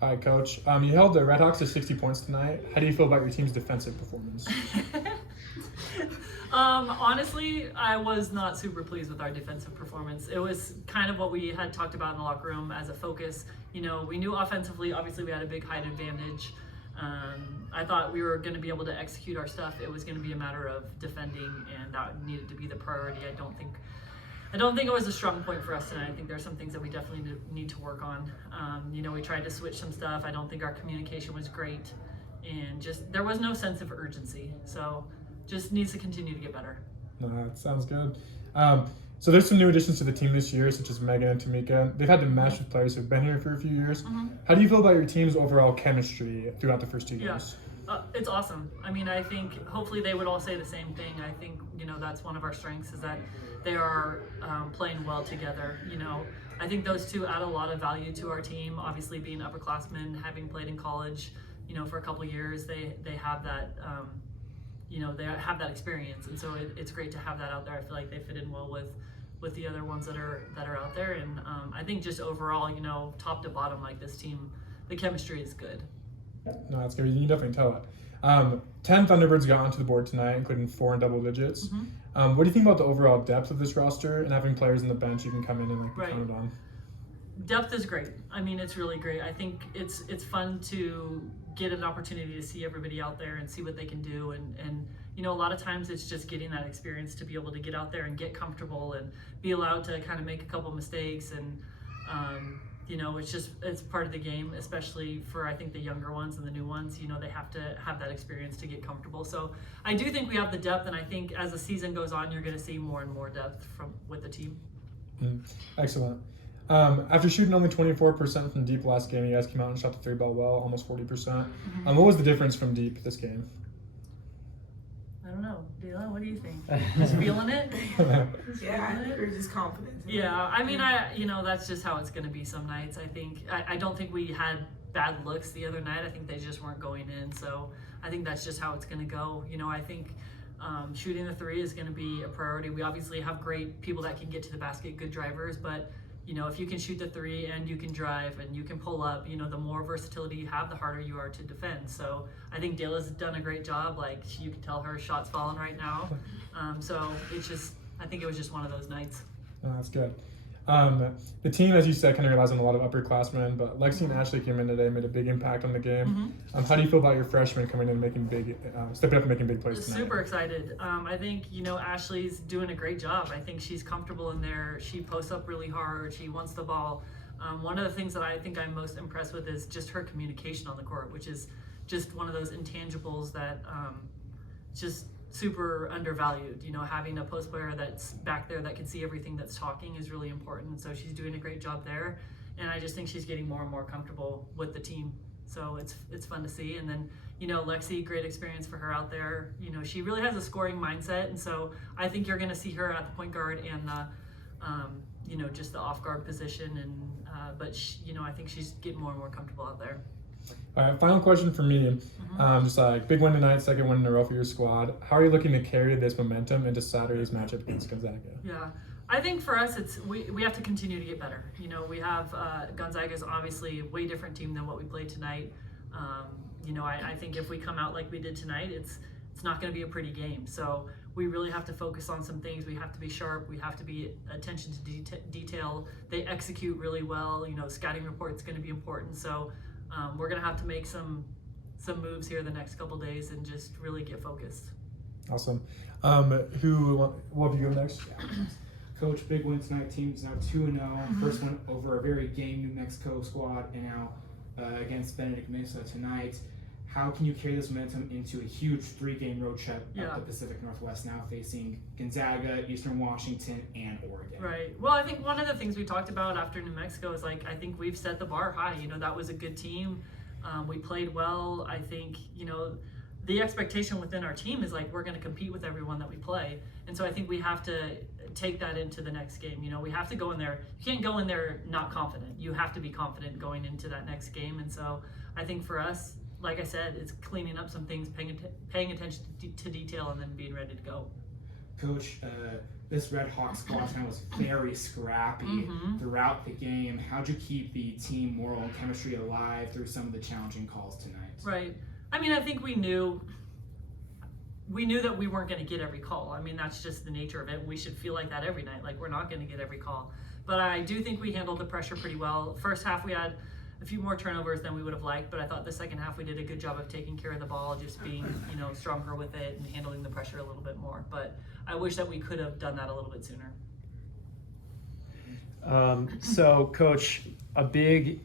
Hi, Coach. You held the Redhawks to 60 points tonight. How do you feel about your team's defensive performance? Honestly, I was not super pleased with our defensive performance. It was kind of what we had talked about in the locker room as a focus. You know, we knew offensively, obviously we had a big height advantage. I thought we were going to be able to execute our stuff. It was going to be a matter of defending, and that needed to be the priority. I don't think it was a strong point for us tonight. I think there's some things that we definitely need to work on. You know, we tried to switch some stuff. I don't think our communication was great, and just there was no sense of urgency. So just needs to continue to get better. No, that sounds good. So there's some new additions to the team this year, such as Megan and Tamika. They've had to mesh with players who've been here for a few years. How do you feel about your team's overall chemistry throughout the first 2 years? It's awesome. I mean, I think hopefully they would all say the same thing. I think, you know, that's one of our strengths is that they are playing well together. You know, I think those two add a lot of value to our team. Obviously, being upperclassmen, having played in college, you know, for a couple of years, they have that, you know, they have that experience, and so it's great to have that out there. I feel like they fit in well with the other ones that are out there, and I think just overall, you know, top to bottom, like this team, the chemistry is good. No, that's good. You can definitely tell it. 10 Thunderbirds got onto the board tonight, including 4 in double digits. What do you think about the overall depth of this roster and having players on the bench you can come in and be counted on? Depth is great. I mean, it's really great. I think it's fun to get an opportunity to see everybody out there and see what they can do. And you know, a lot of times it's just getting that experience to be able to get out there and get comfortable and be allowed to kind of make a couple mistakes. And you know, it's part of the game, especially for I think the younger ones and the new ones. You know, they have to have that experience to get comfortable. So I do think we have the depth, and I think as the season goes on, you're going to see more and more depth with the team. Excellent. After shooting only 24% from deep last game, you guys came out and shot the 3-ball well, almost 40%. What was the difference from deep this game? I don't know. Dylan, what do you think? Just feeling it? Or just confidence. Yeah, I mean, you know, that's just how it's going to be some nights. I think I don't think we had bad looks the other night. I think they just weren't going in. So I think that's just how it's going to go. You know, I think shooting the 3 is going to be a priority. We obviously have great people that can get to the basket, good drivers, but you know, if you can shoot the 3 and you can drive and you can pull up, you know, the more versatility you have, the harder you are to defend. So I think Dayla's done a great job. Like, you can tell her shot's falling right now. So it's just, I think it was just one of those nights. Oh, that's good. The team, as you said, kind of relies on a lot of upperclassmen, but Lexi and Ashley came in today, made a big impact on the game. How do you feel about your freshmen coming in and making stepping up and making big plays tonight? Super excited. I think, you know, Ashley's doing a great job. I think she's comfortable in there. She posts up really hard. She wants the ball. One of the things that I think I'm most impressed with is just her communication on the court, which is just one of those intangibles that just super undervalued. You know, having a post player that's back there that can see everything that's talking is really important. So she's doing a great job there, and I just think she's getting more and more comfortable with the team. So it's fun to see. And then, you know, Lexi, great experience for her out there. You know, she really has a scoring mindset, and so I think you're going to see her at the point guard and the you know, just the off guard position. And but you know, I think she's getting more and more comfortable out there. All right, final question for me. Just like big win tonight, second win in a row for your squad. How are you looking to carry this momentum into Saturday's matchup against Gonzaga? Yeah, I think for us, we have to continue to get better. You know, we have Gonzaga's obviously a way different team than what we played tonight. You know, I think if we come out like we did tonight, it's not going to be a pretty game. So we really have to focus on some things. We have to be sharp. We have to be attention to detail. They execute really well. You know, scouting report's going to be important. So we're going to have to make some moves here the next couple days and just really get focused. Awesome. Who will you go next? Coach, big win tonight. Team's now 2-0. First one over a very game New Mexico squad, and now against Benedictine Mesa tonight. How can you carry this momentum into a huge 3-game road trip up the Pacific Northwest, now facing Gonzaga, Eastern Washington, and Oregon? Right. Well, I think one of the things we talked about after New Mexico is, like, I think we've set the bar high. You know, that was a good team. We played well. I think, you know, the expectation within our team is, like, we're going to compete with everyone that we play. And so I think we have to take that into the next game. You know, we have to go in there. You can't go in there not confident. You have to be confident going into that next game. And so I think for us, like I said, it's cleaning up some things, paying attention to detail, and then being ready to go. Coach, this Red Hawk squad tonight was very scrappy throughout the game. How'd you keep the team moral and chemistry alive through some of the challenging calls tonight? Right. I mean, I think we knew that we weren't going to get every call. I mean, that's just the nature of it. We should feel like that every night. Like, we're not going to get every call. But I do think we handled the pressure pretty well. First half, we had a few more turnovers than we would have liked, but I thought the second half we did a good job of taking care of the ball, just being, stronger with it and handling the pressure a little bit more. But I wish that we could have done that a little bit sooner. So, Coach, a big,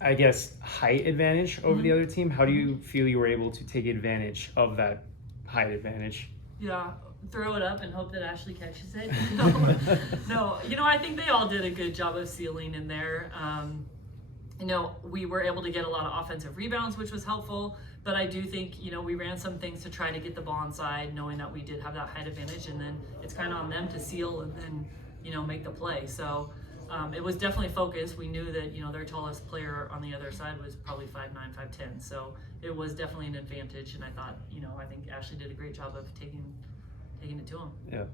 I guess, height advantage over the other team. How do you feel you were able to take advantage of that height advantage? Yeah, throw it up and hope that Ashley catches it. No, I think they all did a good job of sealing in there. We were able to get a lot of offensive rebounds, which was helpful. But I do think, we ran some things to try to get the ball inside, knowing that we did have that height advantage. And then it's kind of on them to seal and then, make the play. So it was definitely focused. We knew that, their tallest player on the other side was probably 5'9", 5'10". So it was definitely an advantage. And I thought, I think Ashley did a great job of taking it to him. Yeah.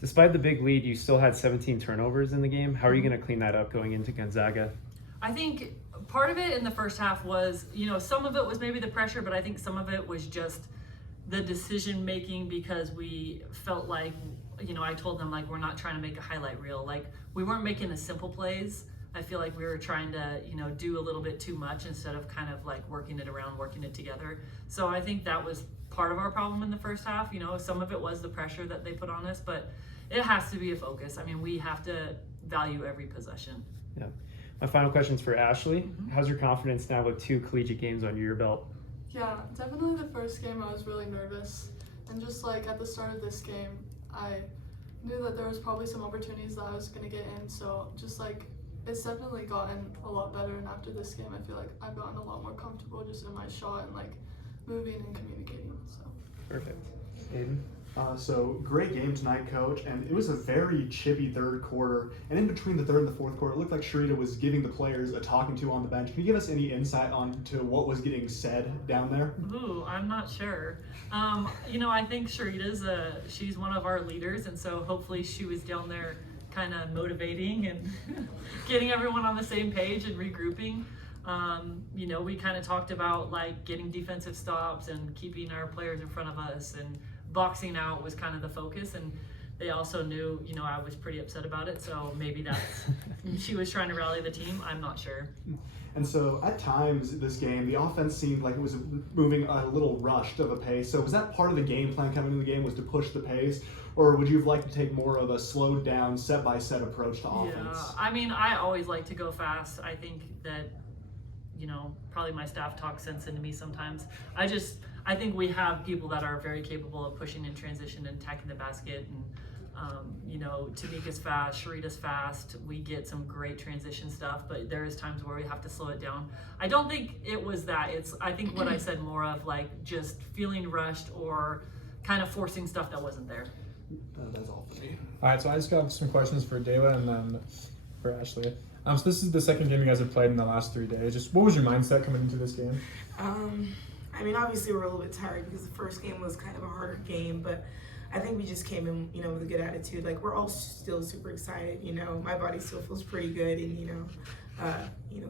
Despite the big lead, you still had 17 turnovers in the game. How are you going to clean that up going into Gonzaga? I think part of it in the first half was, some of it was maybe the pressure, but I think some of it was just the decision making, because we felt like, I told them, like, we're not trying to make a highlight reel. Like, we weren't making the simple plays. I feel like we were trying to, do a little bit too much instead of kind of like working it together. So I think that was part of our problem in the first half. Some of it was the pressure that they put on us, but it has to be a focus. I mean, we have to value every possession. Yeah. My final question is for Ashley. How's your confidence now with 2 collegiate games under your belt? Yeah, definitely the first game I was really nervous. And just like at the start of this game, I knew that there was probably some opportunities that I was going to get in. So just like it's definitely gotten a lot better. And after this game, I feel like I've gotten a lot more comfortable just in my shot and like moving and communicating. So Perfect. Aiden? So great game tonight, Coach, and it was a very chippy third quarter. And in between the third and the fourth quarter, it looked like Sharita was giving the players a talking to on the bench. Can you give us any insight on to what was getting said down there? Ooh, I'm not sure. I think Sharita's she's one of our leaders, and so hopefully she was down there kind of motivating and getting everyone on the same page and regrouping. We kind of talked about like getting defensive stops and keeping our players in front of us, and boxing out was kind of the focus. And they also knew, I was pretty upset about it. So maybe that's, she was trying to rally the team. I'm not sure. And so at times this game, the offense seemed like it was moving a little rushed of a pace. So was that part of the game plan coming into the game, was to push the pace? Or would you have liked to take more of a slowed down, set-by-set approach to offense? Yeah, I mean, I always like to go fast. I think that, probably my staff talks sense into me sometimes. I think we have people that are very capable of pushing in transition and attacking the basket. And, Tamika's fast, Sharita's fast. We get some great transition stuff, but there is times where we have to slow it down. I don't think it was that. I think what I said more of like just feeling rushed or kind of forcing stuff that wasn't there. That's all for me. All right, so I just got some questions for Dayla and then for Ashley. So this is the second game you guys have played in the last 3 days. Just what was your mindset coming into this game? I mean, obviously we're a little bit tired because the first game was kind of a harder game, but I think we just came in, with a good attitude. Like, we're all still super excited, my body still feels pretty good, and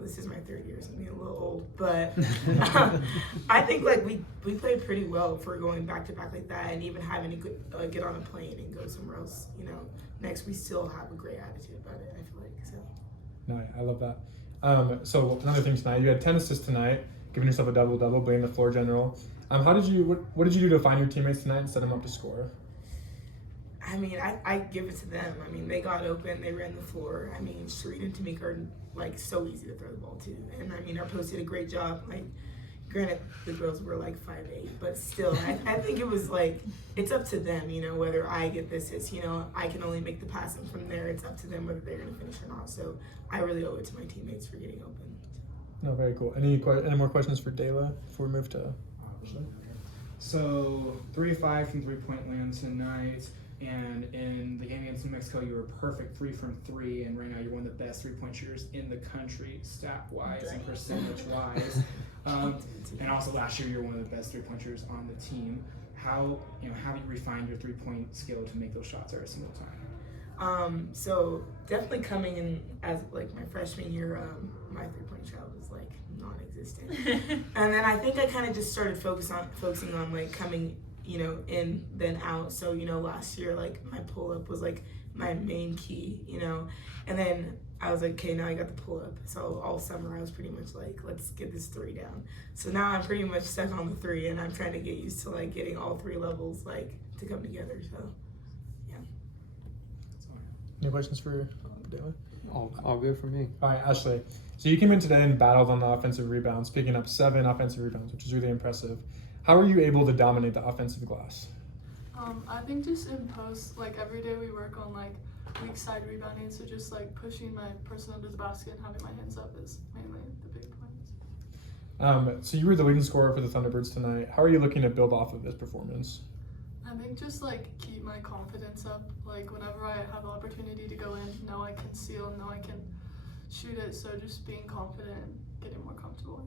this is my 3rd year, so I'm getting a little old, but I think like we played pretty well for going back to back like that, and even having to get on a plane and go somewhere else. Next we still have a great attitude about it. I feel like so. No, I love that. So another thing tonight, you had 10 assists tonight, giving yourself a double-double, being the floor general. What did you do to find your teammates tonight and set them up to score? I mean, I give it to them. I mean, they got open, they ran the floor. I mean, Sharita and Tamika are like so easy to throw the ball to, and I mean, our post did a great job. Like, granted, the girls were like 5'8", but still, I think it was like it's up to them. Whether I get the assist, I can only make the passing from there. It's up to them whether they're gonna finish or not. So I really owe it to my teammates for getting open. No, very cool. Any more questions for Dayla before we move to Ashley? So 3 of 5 from 3-point land tonight, and in the game against New Mexico, you were perfect 3 from 3, and right now you're one of the best 3-point shooters in the country, stat-wise and percentage-wise. And also last year, you were one of the best 3-point shooters on the team. How have you refined your 3-point skill to make those shots every single time? So definitely coming in as like my freshman year, my 3-point shot was like non-existent. And then I think I kind of just started focusing on like coming, in then out. So, last year, like my pull up was like my main key, and then I was like, okay, now I got the pull up. So all summer I was pretty much like, let's get this 3 down. So now I'm pretty much stuck on the 3, and I'm trying to get used to like getting all 3 levels like to come together. So yeah. Any questions for Ballena? All good for me. All right, Ashley. So you came in today and battled on the offensive rebounds, picking up 7 offensive rebounds, which is really impressive. How are you able to dominate the offensive glass? I think just in post, like every day we work on like weak side rebounding, so just like pushing my person under the basket and having my hands up is mainly the big points. So you were the leading scorer for the Thunderbirds tonight. How are you looking to build off of this performance? I think just like keep my confidence up. Like whenever I have the opportunity to go in, know I can seal, know I can shoot it. So just being confident and getting more comfortable.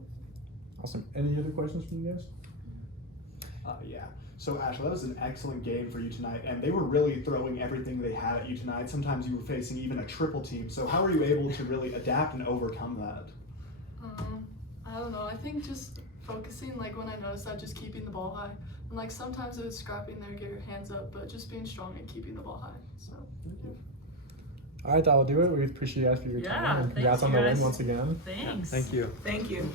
Awesome. Any other questions from you guys? Yeah. So Ashley, that was an excellent game for you tonight, and they were really throwing everything they had at you tonight. Sometimes you were facing even a triple team. So how are you able to really adapt and overcome that? I don't know. I think just focusing, like when I noticed that, just keeping the ball high. And like sometimes it was scrapping there, get your hands up, but just being strong and keeping the ball high. So. All right, that'll do it. We appreciate you guys for your time. And congrats thanks, on the you win guys. once again. Thanks. Thank you. Thank you.